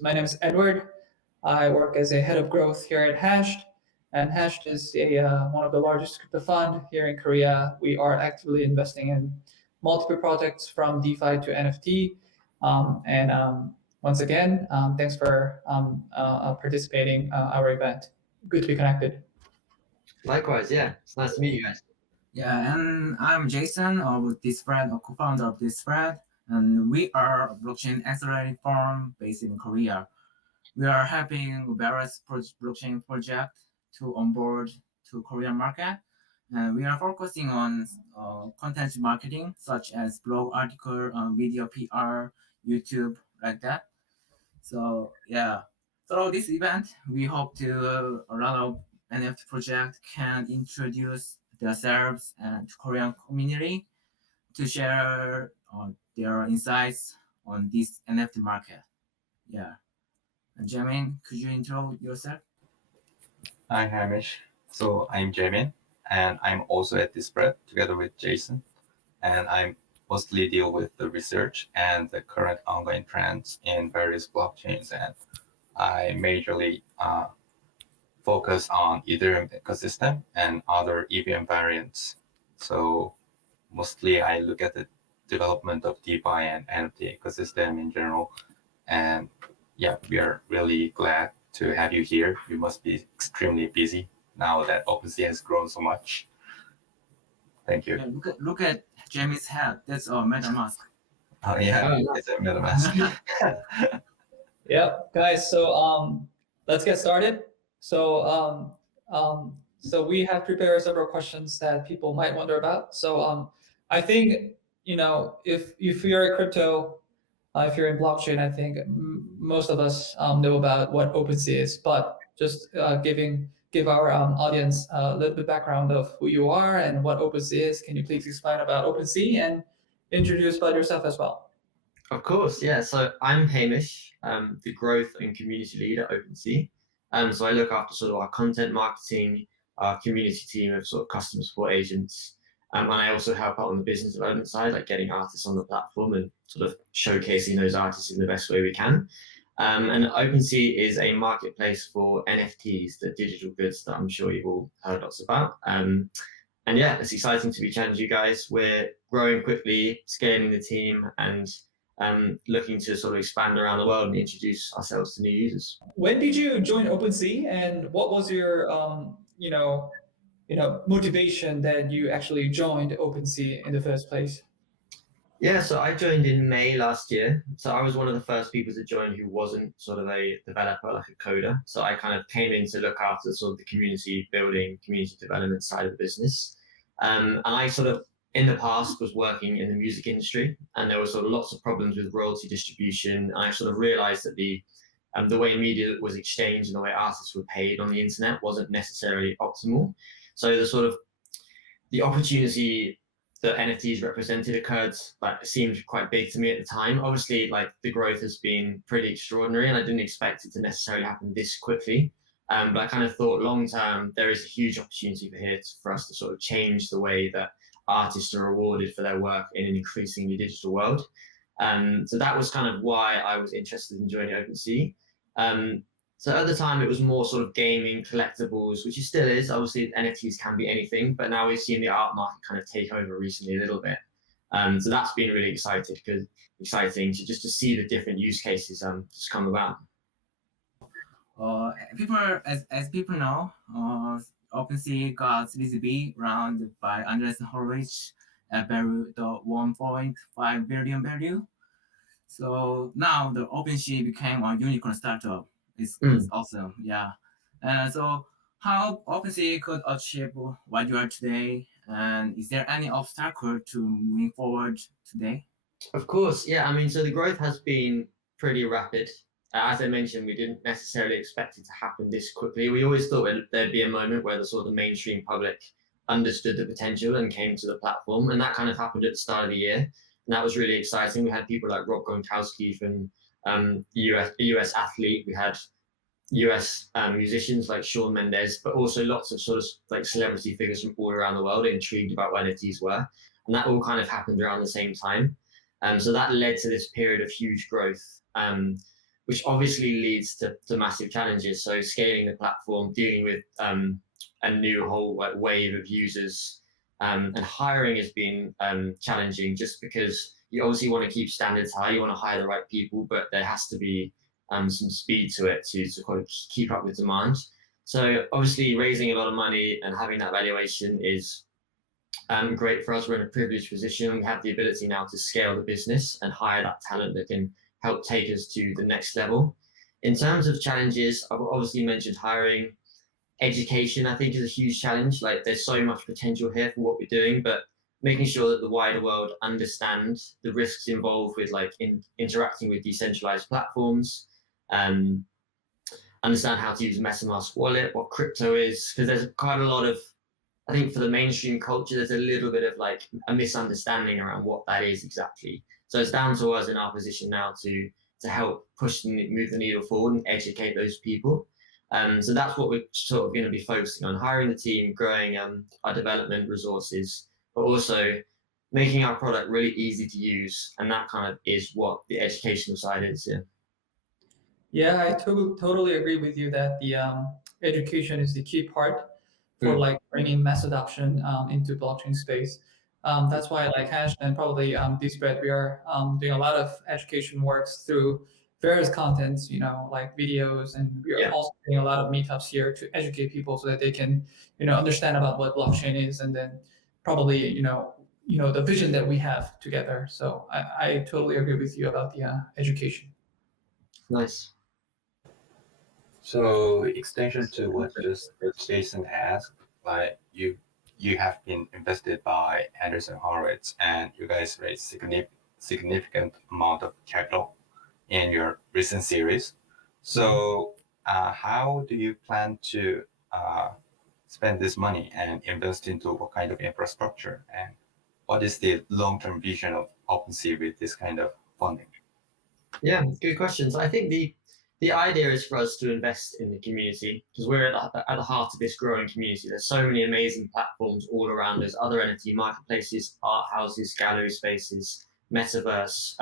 My name is Edward. I work as a head of growth here at Hashed, and Hashed is one of the largest crypto fund here in Korea. We are actively investing in multiple projects from DeFi to NFT. And once again, thanks for participating our event. Good to be connected. Likewise, yeah. It's nice to meet you guys. Yeah, and I'm Jason of DeSpread, a co-founder of DeSpread, and we are a blockchain accelerating firm based in Korea. We are helping various blockchain projects to onboard to Korean market, and we are focusing on content marketing such as blog article, video PR, YouTube, like that. So yeah, through this event, we hope to a lot of NFT project can introduce themselves and to Korean community to share their insights on this NFT market. Yeah. And Jamin, could you intro yourself? Hi, Hamish. So I'm Jamin, and I'm also at DeSpread together with Jason, and I mostly deal with the research and the current ongoing trends in various blockchains, and I majorly focus on Ethereum ecosystem and other EVM variants. So mostly I look at the development of DeFi and NFT ecosystem in general, and yeah, we are really glad to have you here. You must be extremely busy now that OpenSea has grown so much. Thank you. Yeah, look at Jamie's hat. That's a MetaMask. Oh yeah, it's a MetaMask. Yeah, guys. So let's get started. So we have prepared several questions that people might wonder about. So I think if you're a crypto, if you're in blockchain, I think most of us know about what OpenSea is. But just give our audience a little bit background of who you are and what OpenSea is. Can you please explain about OpenSea and introduce about yourself as well? Of course, yeah. So I'm Hamish, the growth and community lead at OpenSea. So I look after sort of our content marketing, our community team of sort of customer support agents. And I also help out on the business development side, like getting artists on the platform and sort of showcasing those artists in the best way we can. And OpenSea is a marketplace for NFTs, the digital goods that I'm sure you've all heard lots about. And yeah, it's exciting to be chatting to you guys. We're growing quickly, scaling the team, and looking to sort of expand around the world and introduce ourselves to new users. When did you join OpenSea, and what was your motivation that you actually joined OpenSea in the first place? Yeah, so I joined in May last year. So I was one of the first people to join who wasn't sort of a developer, like a coder. So I kind of came in to look after sort of the community building, community development side of the business. And I sort of, in the past, was working in the music industry, and there were sort of lots of problems with royalty distribution. And I sort of realized that the way media was exchanged and the way artists were paid on the internet wasn't necessarily optimal. So the opportunity that NFTs represented seemed quite big to me at the time. Obviously, like the growth has been pretty extraordinary, and I didn't expect it to necessarily happen this quickly. But I kind of thought long term, there is a huge opportunity for us to sort of change the way that artists are rewarded for their work in an increasingly digital world. So that was kind of why I was interested in joining OpenSea. So at the time, it was more sort of gaming, collectibles, which it still is. Obviously, NFTs can be anything, but now we've seen the art market kind of take over recently a little bit. So that's been really exciting to see the different use cases just come about. As people know, OpenSea got Series B round by Andres Horowitz at value the 1.5 billion value. So now the OpenSea became a unicorn startup. It's awesome, yeah. So how OpenSea could achieve what you are today, and is there any obstacle to moving forward today? Of course, yeah. I mean, so the growth has been pretty rapid. As I mentioned, we didn't necessarily expect it to happen this quickly. We always thought there'd be a moment where the sort of mainstream public understood the potential and came to the platform, and that kind of happened at the start of the year, and that was really exciting. We had people like Rob Gronkowski from US athlete. We had US musicians like Shawn Mendes, but also lots of sort of like celebrity figures from all around the world intrigued about what NFTs were, and that all kind of happened around the same time. So that led to this period of huge growth. which obviously leads to massive challenges. So scaling the platform, dealing with a new whole wave of users, and hiring has been challenging just because you obviously want to keep standards high, you want to hire the right people, but there has to be some speed to it to kind of keep up with demand. So obviously raising a lot of money and having that valuation is great for us. We're in a privileged position. We have the ability now to scale the business and hire that talent that can help take us to the next level. In terms of challenges, I've obviously mentioned hiring. Education, I think, is a huge challenge. Like there's so much potential here for what we're doing, but making sure that the wider world understands the risks involved with like interacting with decentralized platforms, understand how to use MetaMask wallet, what crypto is, because there's quite a lot of, I think for the mainstream culture, there's a little bit of like a misunderstanding around what that is exactly. So it's down to us in our position now to help push and move the needle forward and educate those people. So that's what we're sort of going to be focusing on: hiring the team, growing our development resources, but also making our product really easy to use. And that kind of is what the educational side is. Yeah. Yeah, I totally agree with you that the education is the key part for like bringing mass adoption into blockchain space. That's why like Hash and probably DeSpread, we are doing a lot of education works through various contents, like videos, and we are also doing a lot of meetups here to educate people so that they can, understand about what blockchain is, and then probably, the vision that we have together. So I totally agree with you about the education. Nice. So extension to what just Jason asked, like you have been invested by Anderson Horowitz, and you guys raised significant amount of capital in your recent series. So how do you plan to spend this money and invest into what kind of infrastructure, and what is the long-term vision of OpenSea with this kind of funding? Yeah, good questions. I think the idea is for us to invest in the community, because we're at the heart of this growing community. There's so many amazing platforms all around us, other NFT marketplaces, art houses, gallery spaces, metaverse,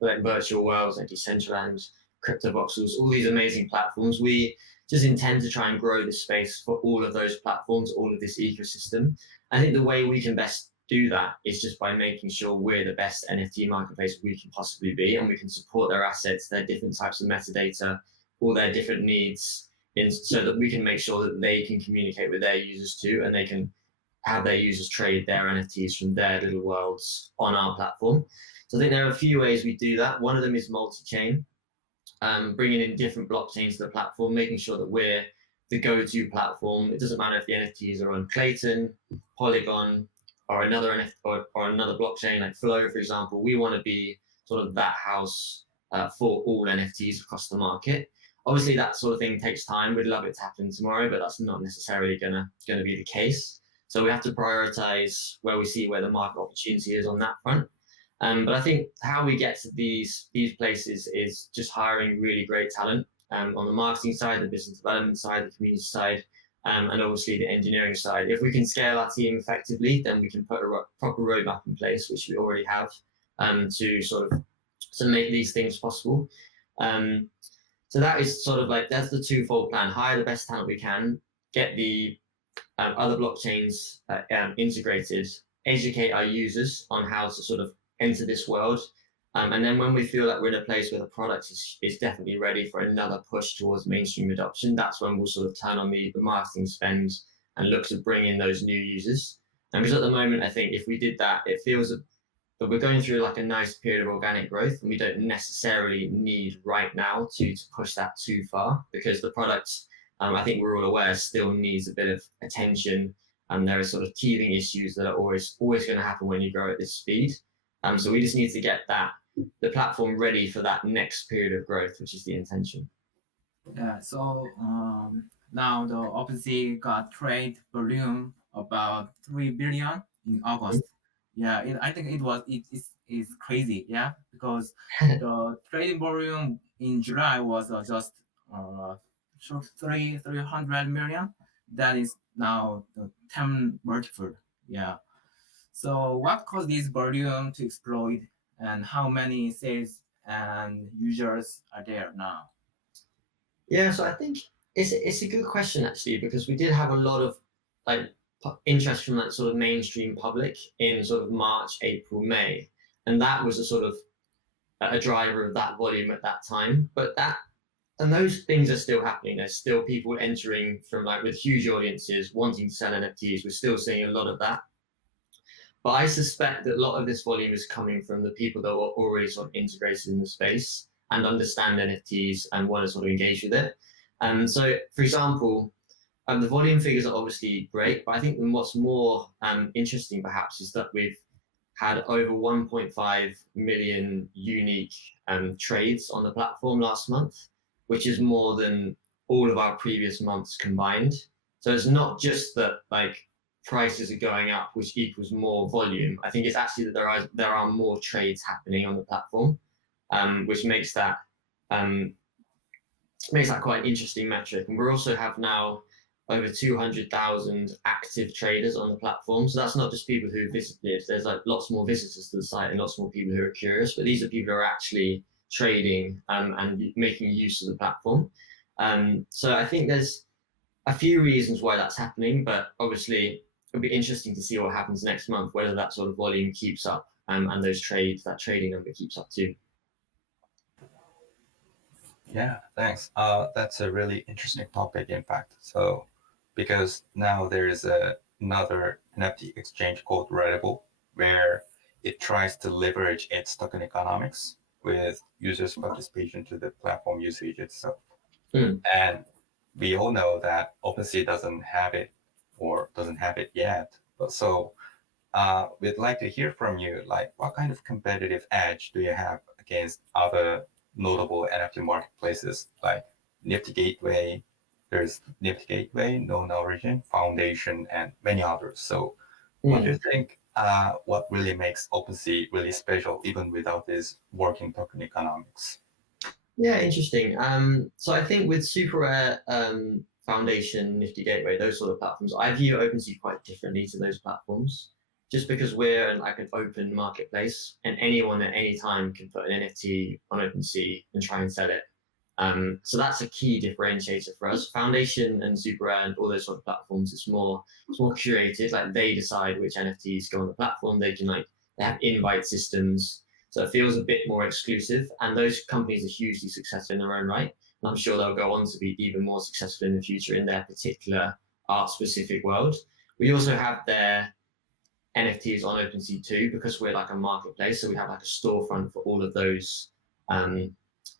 like virtual worlds like Decentraland, crypto voxels, all these amazing platforms. We just intend to try and grow this space for all of those platforms, all of this ecosystem. I think the way we can best do that is just by making sure we're the best NFT marketplace we can possibly be, and we can support their assets, their different types of metadata, all their different needs, so that we can make sure that they can communicate with their users too, and they can have their users trade their NFTs from their little worlds on our platform. So I think there are a few ways we do that. One of them is multi-chain, bringing in different blockchains to the platform, making sure that we're the go-to platform. It doesn't matter if the NFTs are on Clayton, Polygon, or another NFT or another blockchain like Flow, for example. We want to be sort of that house for all NFTs across the market. Obviously, that sort of thing takes time. We'd love it to happen tomorrow, but that's not necessarily gonna be the case. So we have to prioritize where the market opportunity is on that front. But I think how we get to these places is just hiring really great talent on the marketing side, the business development side, the community side, and obviously the engineering side. If we can scale our team effectively, then we can put a proper roadmap in place, which we already have, to make these things possible. So that is sort of like, that's the twofold plan: hire the best talent we can, get the other blockchains integrated, educate our users on how to sort of enter this world. And then when we feel like we're in a place where the product is definitely ready for another push towards mainstream adoption, that's when we'll sort of turn on the marketing spend and look to bring in those new users. And because at the moment, I think if we did that, it feels that we're going through like a nice period of organic growth, and we don't necessarily need right now to push that too far, because the product, I think we're all aware, still needs a bit of attention, and there are sort of teething issues that are always going to happen when you grow at this speed. So we just need to get the platform ready for that next period of growth, which is the intention. Yeah, so now the OpenSea got trade volume about 3 billion in August. Yeah, I think it is crazy. Yeah, because the trading volume in July was just 300 million. That is now the 10 multiple. Yeah. So what caused this volume to explode, and how many sales and users are there now? Yeah, so I think it's a good question actually, because we did have a lot of like interest from that sort of mainstream public in sort of March, April, May, and that was a sort of a driver of that volume at that time. But that and those things are still happening. There's still people entering from like with huge audiences wanting to sell NFTs. We're still seeing a lot of that. But I suspect that a lot of this volume is coming from the people that were already sort of integrated in the space and understand NFTs and want to sort of engage with it. So, for example, the volume figures are obviously great, but I think what's more interesting perhaps is that we've had over 1.5 million unique trades on the platform last month, which is more than all of our previous months combined. So it's not just that like prices are going up, which equals more volume. I think it's actually that there are more trades happening on the platform, which makes that quite an interesting metric. And we also have now over 200,000 active traders on the platform. So that's not just people who visited. There's like lots more visitors to the site and lots more people who are curious. But these are people who are actually trading and making use of the platform. So I think there's a few reasons why that's happening, but obviously it'll be interesting to see what happens next month, whether that sort of volume keeps up and that trading number keeps up too. Yeah, thanks. That's a really interesting topic, in fact. So, because now there is another NFT exchange called Rarible, where it tries to leverage its token economics with users' participation to the platform usage itself. And we all know that OpenSea doesn't have it or doesn't have it yet. But so we'd like to hear from you, like what kind of competitive edge do you have against other notable NFT marketplaces like Nifty Gateway, there's Nifty Gateway, Known Origin, Foundation, and many others. So what do you think, what really makes OpenSea really special even without this working token economics? Yeah, interesting. So I think with Super Rare, Foundation, Nifty Gateway, those sort of platforms, I view OpenSea quite differently to those platforms, just because we're like an open marketplace and anyone at any time can put an NFT on OpenSea and try and sell it. So that's a key differentiator for us. Foundation and Super Rare and all those sort of platforms, it's more curated. Like they decide which NFTs go on the platform. They have invite systems. So it feels a bit more exclusive, and those companies are hugely successful in their own right. And I'm sure they'll go on to be even more successful in the future in their particular art-specific world. We also have their NFTs on OpenSea too, because we're like a marketplace. So we have like a storefront for all of those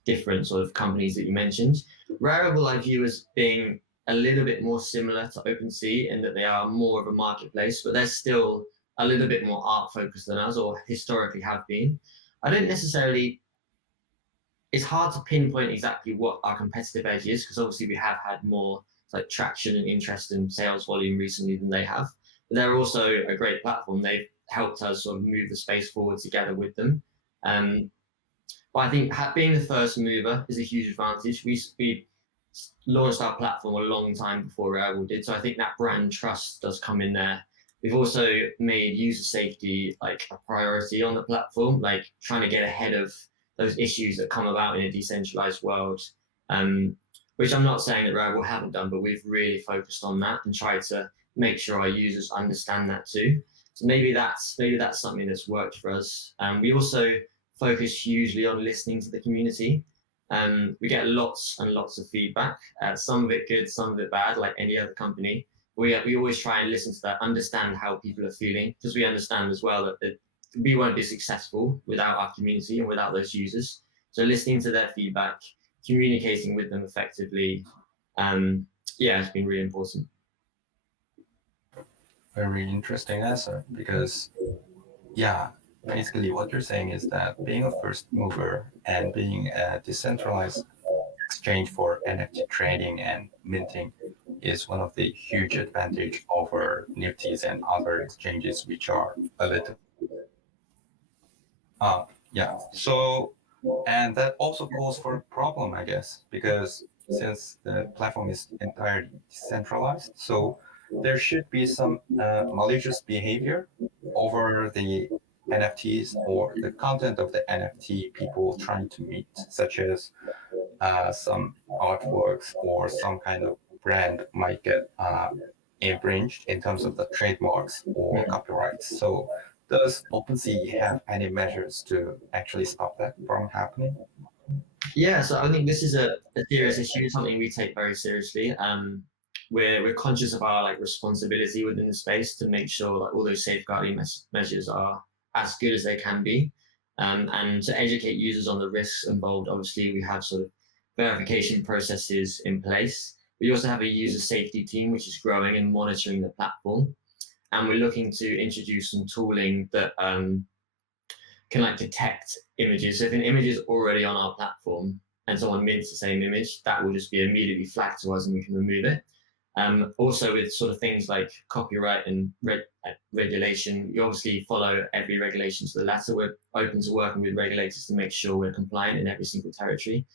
different sort of companies that you mentioned. Rarible I view as being a little bit more similar to OpenSea in that they are more of a marketplace, but they're still a little bit more art focused than us, or historically have been. I don't necessarily, it's hard to pinpoint exactly what our competitive edge is, because obviously we have had more like traction and interest in sales volume recently than they have. But they're also a great platform. They've helped us sort of move the space forward together with them. But I think being the first mover is a huge advantage. We launched our platform a long time before Rarible did, so I think that brand trust does come in there. We've also made user safety like a priority on the platform, like trying to get ahead of those issues that come about in a decentralized world, which I'm not saying that Rarible haven't done, but we've really focused on that and tried to make sure our users understand that too. So maybe that's something that's worked for us. We also focus hugely on listening to the community. We get lots and lots of feedback, some of it good, some of it bad, like any other company. We always try and listen to that, understand how people are feeling, because we understand as well that we won't be successful without our community and without those users. So listening to their feedback, communicating with them effectively, it's been really important. Very interesting answer, because basically what you're saying is that being a first mover and being a decentralized exchange for NFT trading and minting is one of the huge advantage over Nifty's and other exchanges, which are a little. So, and that also calls for a problem, I guess, because since the platform is entirely decentralized, so there should be some malicious behavior over the NFTs or the content of the NFT people trying to meet, such as some artworks or some kind of brand might get infringed in terms of the trademarks or copyrights. So does OpenSea have any measures to actually stop that from happening? Yeah, so I think this is a serious issue, something we take very seriously. We're conscious of our like responsibility within the space to make sure that all those safeguarding measures are as good as they can be, and to educate users on the risks involved. Obviously, we have sort of verification processes in place. We also have a user safety team which is growing and monitoring the platform, and we're looking to introduce some tooling that can like detect images. So if an image is already on our platform and someone mints the same image, that will just be immediately flagged to us and we can remove it. Also with sort of things like copyright and regulation, we obviously follow every regulation to the letter. We're open to working with regulators to make sure we're compliant in every single territory.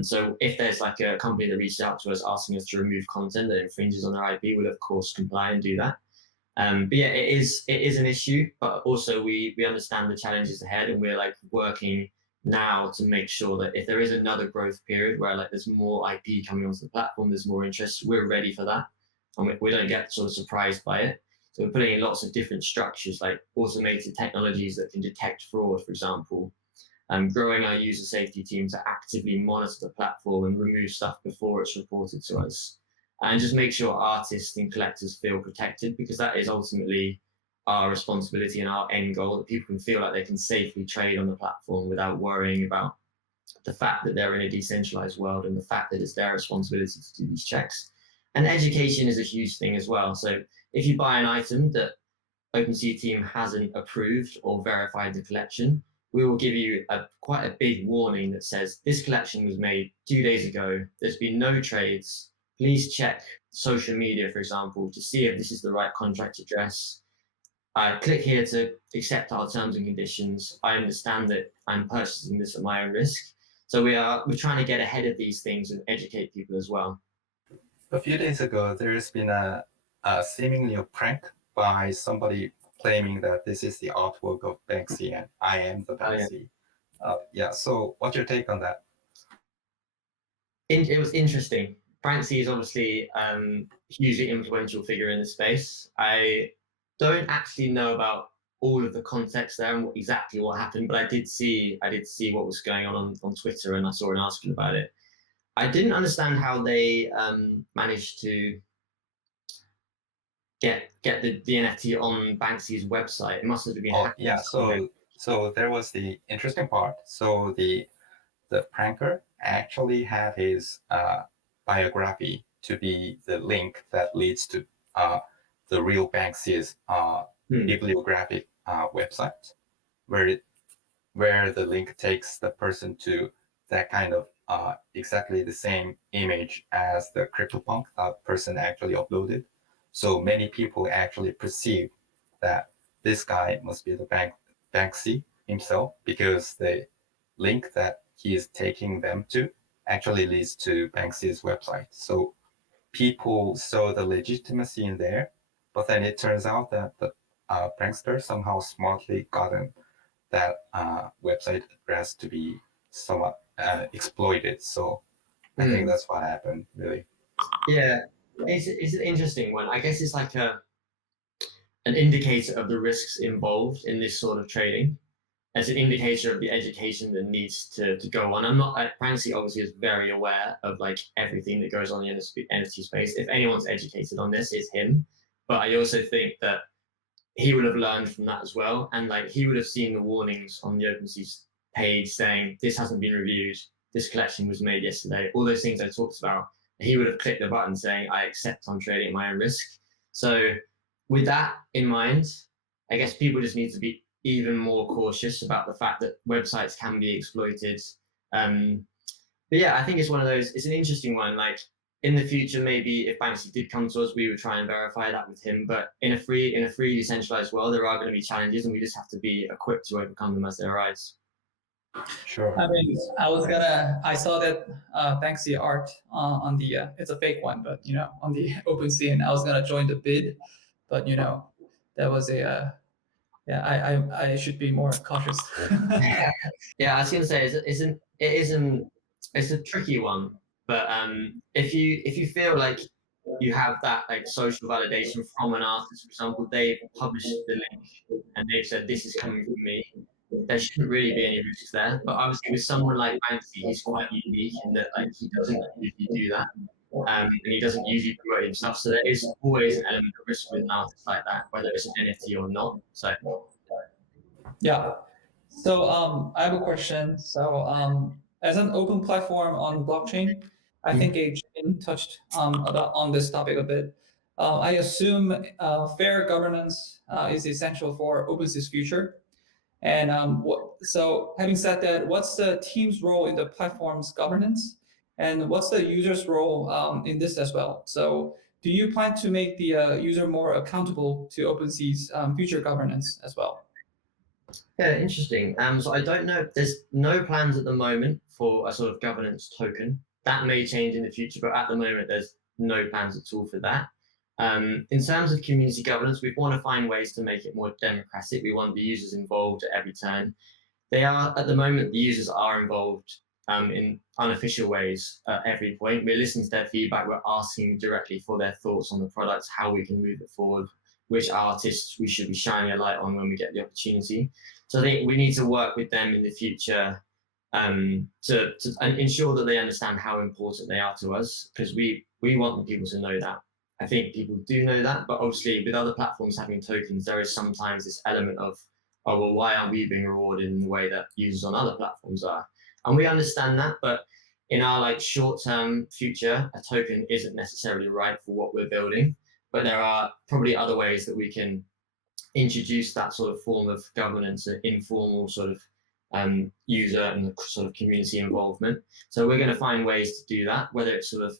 So if there's like a company that reaches out to us asking us to remove content that infringes on their IP, we'll of course comply and do that. But yeah, it is an issue, but also we understand the challenges ahead, and we're like working now to make sure that if there is another growth period where like there's more IP coming onto the platform, there's more interest, we're ready for that, and we don't get sort of surprised by it. So we're putting in lots of different structures like automated technologies that can detect fraud, for example, and growing our user safety team to actively monitor the platform and remove stuff before it's reported to us. And just make sure artists and collectors feel protected, because that is ultimately our responsibility and our end goal, that people can feel like they can safely trade on the platform without worrying about the fact that they're in a decentralized world and the fact that it's their responsibility to do these checks. And education is a huge thing as well. So if you buy an item that OpenSea team hasn't approved or verified the collection, we will give you quite a big warning that says this collection was made 2 days ago, there's been no trades. Please check social media, for example, to see if this is the right contract address. Click here to accept our terms and conditions. I understand that I'm purchasing this at my own risk. So we're trying to get ahead of these things and educate people as well. A few days ago, there's been a seemingly a prank by somebody claiming that this is the artwork of Banksy and I am the Banksy. So what's your take on that? It was interesting. Banksy is obviously a hugely influential figure in the space. I don't actually know about all of the context there and exactly what happened, but I did see what was going on Twitter, and I saw an article about it. I didn't understand how they managed to get the NFT on Banksy's website. It must have been hacked. So there was the interesting part. So the pranker actually had his biography to be the link that leads to the real Banksy's bibliographic website, where the link takes the person to that kind of exactly the same image as the CryptoPunk that person actually uploaded. So many people actually perceive that this guy must be the Banksy himself, because the link that he is taking them to actually leads to Banksy's website. So people saw the legitimacy in there, but then it turns out that the prankster somehow smartly gotten that website address to be somewhat exploited. So I think that's what happened, really. Yeah, it's an interesting one. I guess it's like an indicator of the risks involved in this sort of trading. As an indicator of the education that needs to go on. Banksy obviously is very aware of like everything that goes on in the NFT space. If anyone's educated on this, it's him. But I also think that he would have learned from that as well. And like he would have seen the warnings on the OpenSea page saying, this hasn't been reviewed, this collection was made yesterday, all those things I talked about. He would have clicked the button saying, I accept I'm trading at my own risk. So with that in mind, I guess people just need to be even more cautious about the fact that websites can be exploited. But yeah, I think it's one of those, it's an interesting one. Like in the future, maybe if Banksy did come to us, we would try and verify that with him. But in a free decentralized world, there are going to be challenges, and we just have to be equipped to overcome them as they arise. Sure. I mean, I saw that Banksy art on the, it's a fake one, but on the OpenSea, and I was gonna join the bid, but that was a yeah, I should be more cautious. Yeah, I was gonna say it's a tricky one, but if you feel like you have that like social validation from an artist, for example, they published the link and they've said this is coming from me, there shouldn't really be any risks there. But obviously with someone like Banksy, he's quite unique in that like he doesn't usually do that. And he doesn't usually promote himself. So there is always an element of risk with an artist like that, whether it's an NFT or not. So Yeah. So I have a question. So as an open platform on blockchain, I think Jane touched about on this topic a bit. I assume fair governance is essential for OpenSea's future. And so having said that, what's the team's role in the platform's governance? And what's the user's role in this as well? So do you plan to make the user more accountable to OpenSea's future governance as well? yeah, interesting. So I don't know. There's no plans at the moment for a sort of governance token. That may change in the future, but at the moment, there's no plans at all for that. In terms of community governance, we want to find ways to make it more democratic. We want the users involved at every turn. They are at the moment. The users are involved in unofficial ways at every point. We're listening to their feedback. We're asking directly for their thoughts on the products, how we can move it forward, which artists we should be shining a light on when we get the opportunity. So I think we need to work with them in the future to ensure that they understand how important they are to us, because we want the people to know that. I think people do know that, but obviously with other platforms having tokens, there is sometimes this element of, oh, well, why aren't we being rewarded in the way that users on other platforms are? And we understand that, but in our like short-term future, a token isn't necessarily right for what we're building, but there are probably other ways that we can introduce that sort of form of governance, an informal sort of user and sort of community involvement. So we're going to find ways to do that, whether it's sort of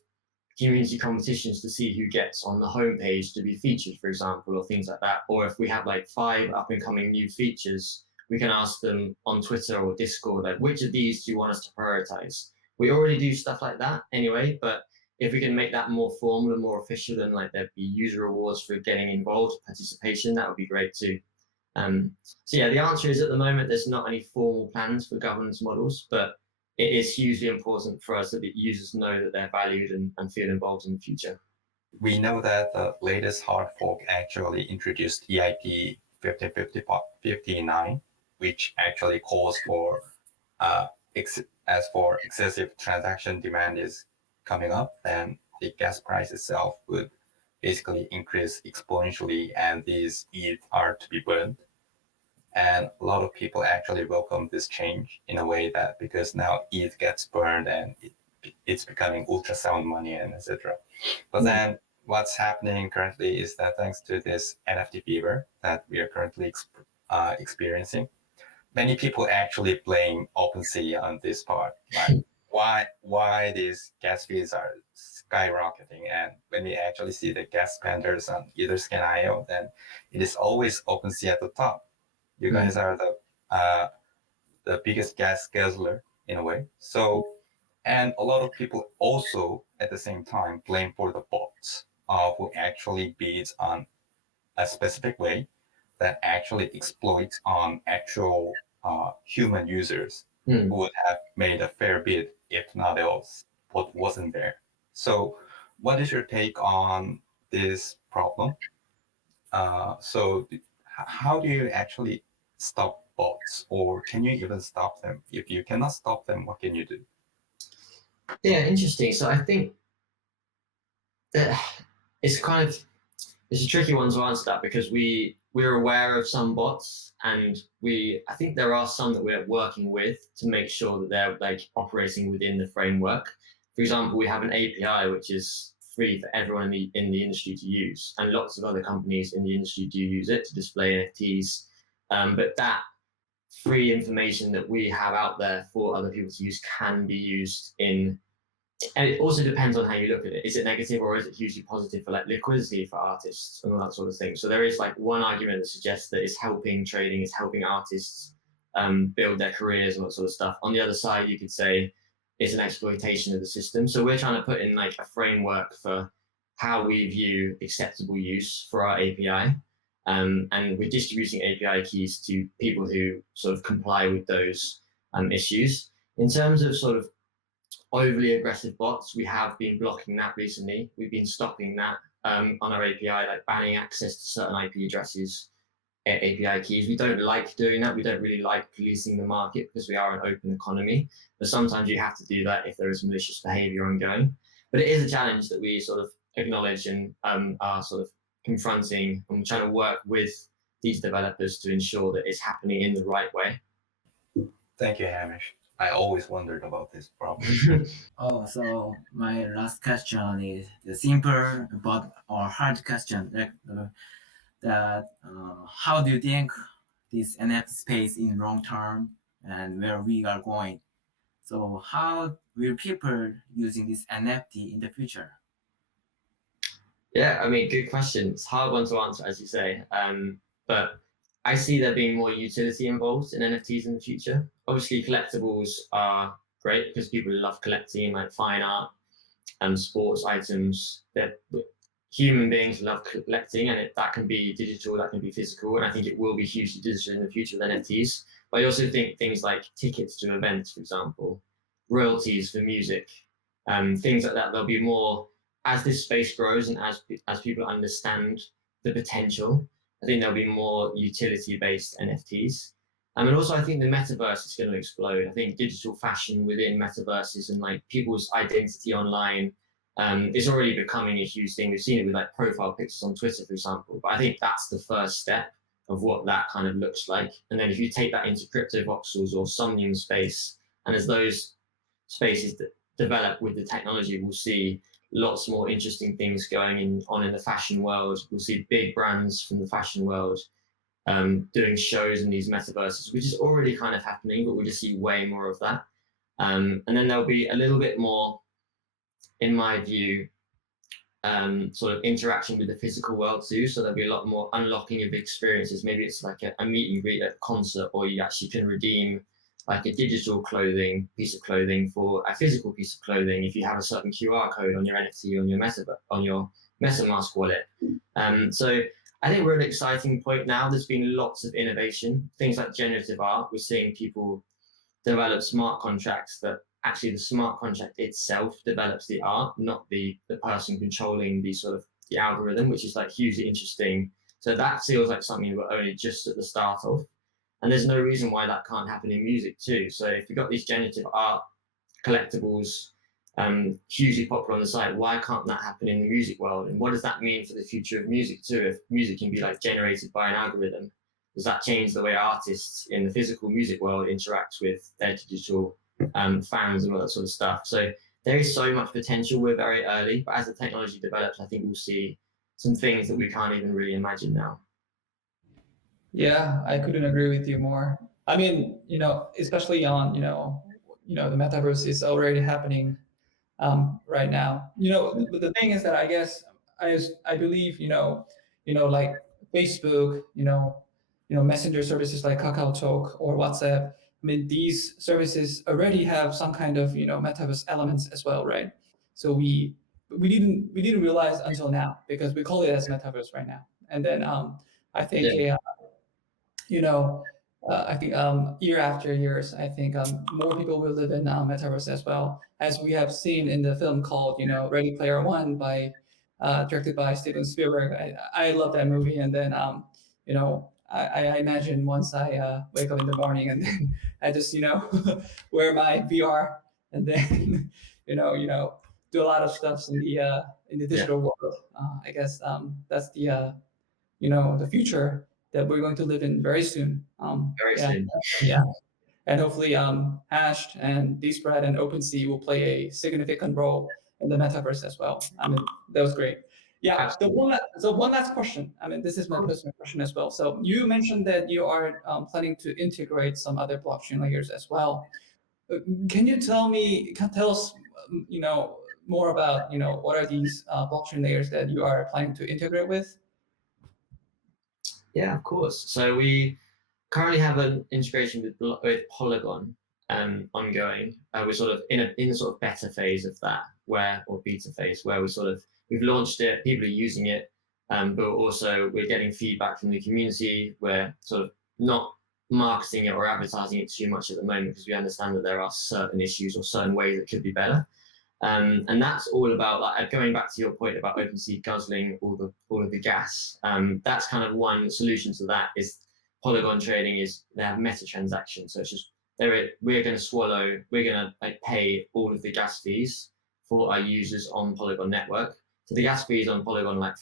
community competitions to see who gets on the homepage to be featured, for example, or things like that. Or if we have like 5 up and coming new features, we can ask them on Twitter or Discord, like, which of these do you want us to prioritize? We already do stuff like that anyway, but if we can make that more formal and more official, then like there'd be user rewards for getting involved, participation, that would be great too. So yeah, the answer is at the moment, there's not any formal plans for governance models, but it is hugely important for us that the users know that they're valued and feel involved in the future. We know that the latest hard fork actually introduced EIP 1559, which actually calls for as for excessive transaction demand is coming up, then the gas price itself would basically increase exponentially, and these ETH are to be burned. And a lot of people actually welcome this change in a way that because now ETH gets burned and it's becoming ultrasound money and etc. But then what's happening currently is that thanks to this NFT fever that we are currently experiencing, many people actually blame OpenSea on this part. Like why these gas fees are skyrocketing, and when we actually see the gas spenders on Etherscan.io, then it is always OpenSea at the top. You guys are the biggest gas guzzler in a way. So, and a lot of people also at the same time blame for the bots who actually bids on a specific way that actually exploits on actual human users who would have made a fair bid if not else what wasn't there. So what is your take on this problem? So how do you actually stop bots, or can you even stop them? If you cannot stop them, what can you do? Yeah, interesting. So I think that it's a tricky one to answer that, because we're aware of some bots, and I think there are some that we're working with to make sure that they're like operating within the framework. For example, we have an API which is free for everyone in the industry to use, and lots of other companies in the industry do use it to display NFTs. But that free information that we have out there for other people to use can be used and it also depends on how you look at it. Is it negative or is it hugely positive for like liquidity for artists and all that sort of thing? So there is like one argument that suggests that it's helping trading, it's helping artists build their careers and that sort of stuff. On the other side, you could say it's an exploitation of the system. So we're trying to put in like a framework for how we view acceptable use for our API. and we're distributing API keys to people who sort of comply with those issues. In terms of sort of overly aggressive bots, we have been blocking that recently. We've been stopping that on our API, like banning access to certain IP addresses, API keys. We don't like doing that. We don't really like policing the market because we are an open economy. But sometimes you have to do that if there is malicious behavior ongoing. But it is a challenge that we sort of acknowledge and are sort of confronting and trying to work with these developers to ensure that it's happening in the right way. Thank you, Hamish. I always wondered about this problem. Oh, so my last question is the simple but or hard question. How do you think this NFT space in long term and where we are going? So how will people using this NFT in the future? Yeah, I mean, good question. It's a hard one to answer, as you say. But I see there being more utility involved in NFTs in the future. Obviously, collectibles are great because people love collecting, like fine art and sports items. That human beings love collecting, and that can be digital, that can be physical, and I think it will be hugely digital in the future with NFTs. But I also think things like tickets to events, for example, royalties for music, things like that. There'll be more as this space grows and as people understand the potential. I think there'll be more utility-based NFTs. And also, I think the metaverse is going to explode. I think digital fashion within metaverses and like people's identity online is already becoming a huge thing. We've seen it with like profile pictures on Twitter, for example. But I think that's the first step of what that kind of looks like. And then if you take that into crypto voxels or Somnium space, and as those spaces develop with the technology, we'll see lots more interesting things going on in the fashion world. We'll see big brands from the fashion world doing shows in these metaverses, which is already kind of happening, but we'll just see way more of that. And then there'll be a little bit more, in my view, sort of interaction with the physical world too. So there'll be a lot more unlocking of experiences. Maybe it's like a meet and greet at a concert, or you actually can redeem like a digital piece of clothing for a physical piece of clothing if you have a certain QR code on your NFT on your MetaMask wallet. So I think we're at an exciting point now. There's been lots of innovation, things like generative art. We're seeing people develop smart contracts that actually the smart contract itself develops the art, not the person controlling the algorithm, which is like hugely interesting. So that feels like something we're only just at the start of. And there's no reason why that can't happen in music too. So if you've got these generative art collectibles hugely popular on the site, why can't that happen in the music world? And what does that mean for the future of music too? If music can be like generated by an algorithm, does that change the way artists in the physical music world interact with their digital fans and all that sort of stuff? So there is so much potential. We're very early, but as the technology develops, I think we'll see some things that we can't even really imagine now. Yeah, I couldn't agree with you more. I mean, especially on, the metaverse is already happening right now. The thing is that I guess I believe, like Facebook, messenger services like KakaoTalk or WhatsApp. I mean, these services already have some kind of, metaverse elements as well, right? So we didn't realize until now because we call it as metaverse right now. And then I think I think year after years, I think more people will live in metaverse as well, as we have seen in the film called Ready Player One directed by Steven Spielberg. I love that movie, and then I imagine once I wake up in the morning and then I just wear my VR and then do a lot of stuff in the digital world. I guess that's the future that we're going to live in very soon. Very soon. Yeah. And hopefully Hashed and DeSpread and OpenSea will play a significant role in the metaverse as well. I mean, that was great. Yeah, so one last question. I mean, this is my personal question as well. So you mentioned that you are planning to integrate some other blockchain layers as well. Can you tell us, more about, what are these blockchain layers that you are planning to integrate with? Yeah, of course. So we currently have an integration with Polygon ongoing. We're sort of in a sort of beta phase of that, or beta phase, where we've launched it, people are using it. but also we're getting feedback from the community. We're sort of not marketing it or advertising it too much at the moment because we understand that there are certain issues or certain ways it could be better. And that's all about, like, going back to your point about OpenSea guzzling all of the gas. That's kind of one solution to that is Polygon trading is they have meta transactions. So it's just we're going to pay all of the gas fees for our users on Polygon network. So the gas fees on Polygon are like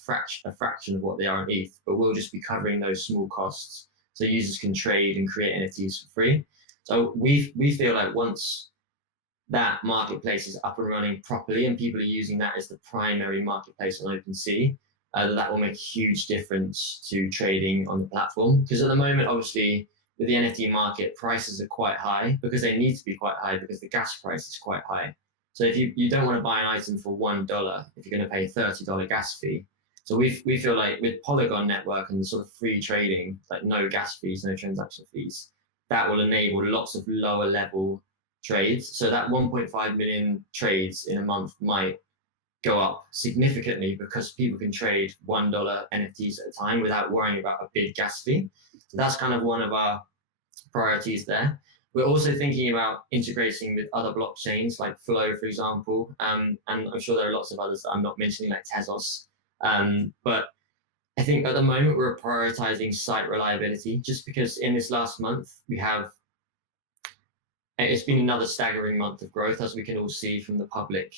a fraction of what they are on ETH, but we'll just be covering those small costs so users can trade and create NFTs for free. So we feel like once that marketplace is up and running properly and people are using that as the primary marketplace on OpenSea, that will make a huge difference to trading on the platform. Because at the moment, obviously, with the NFT market, prices are quite high because they need to be quite high because the gas price is quite high. So if you don't want to buy an item for $1 if you're going to pay $30 gas fee. So we feel like with Polygon network and sort of free trading, like no gas fees, no transaction fees, that will enable lots of lower level trades. So that 1.5 million trades in a month might go up significantly because people can trade $1 NFTs at a time without worrying about a big gas fee. So that's kind of one of our priorities there. We're also thinking about integrating with other blockchains like Flow, for example, and I'm sure there are lots of others that I'm not mentioning, like Tezos. But I think at the moment we're prioritizing site reliability, just because in this last month it's been another staggering month of growth, as we can all see from the public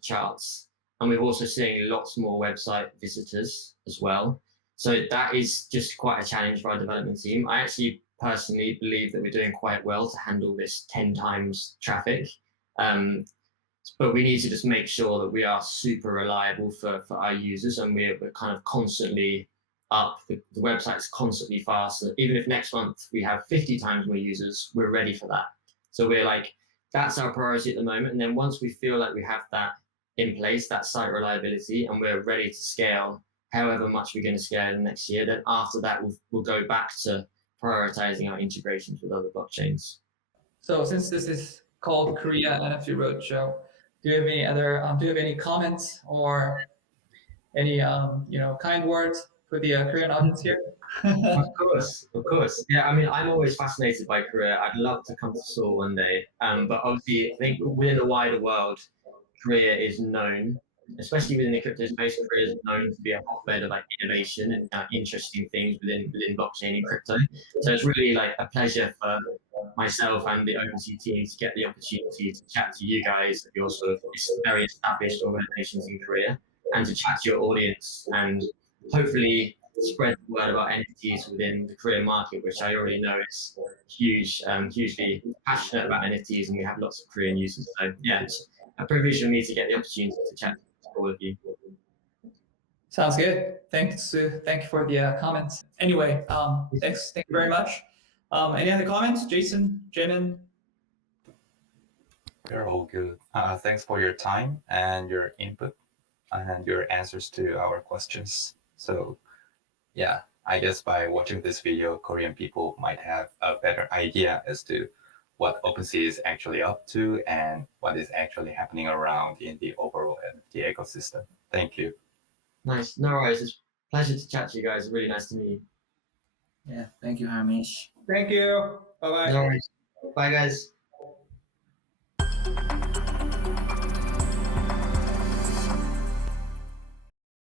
charts, and we're also seeing lots more website visitors as well. So that is just quite a challenge for our development team. I actually personally believe that we're doing quite well to handle this 10 times traffic. But we need to just make sure that we are super reliable for our users, and we're kind of constantly up. The website's constantly faster. Even if next month we have 50 times more users, we're ready for that. So we're like, that's our priority at the moment. And then once we feel like we have that in place, that site reliability, and we're ready to scale however much we're going to scale in the next year, then after that, we'll go back to prioritizing our integrations with other blockchains. So since this is called Korea NFT Roadshow, do you have any comments or any kind words for the Korean audience here? Of course. Yeah, I mean, I'm always fascinated by Korea. I'd love to come to Seoul one day. But obviously, I think within the wider world, Korea is known, especially within the crypto space, Korea is known to be a hotbed of like innovation and interesting things within blockchain and crypto. So it's really like a pleasure for myself and the OpenSea team to get the opportunity to chat to you guys, your sort of very established organizations in Korea, and to chat to your audience and hopefully spread the word about NFTs within the Korean market, which I already know is huge, hugely passionate about NFTs, and we have lots of Korean users. So yeah, it's a privilege for me to get the opportunity to chat to all of you. Sounds good. Thank you for the comments. Anyway, thank you very much. Any other comments, Jason, Jamin? They're all good. Thanks for your time and your input and your answers to our questions. So yeah, I guess by watching this video, Korean people might have a better idea as to what OpenSea is actually up to and what is actually happening around in the overall NFT ecosystem. Thank you. Nice. No worries. It's a pleasure to chat to you guys. Really nice to meet you. Yeah, thank you, Hamish. Thank you. Bye-bye. No worries. Bye, guys.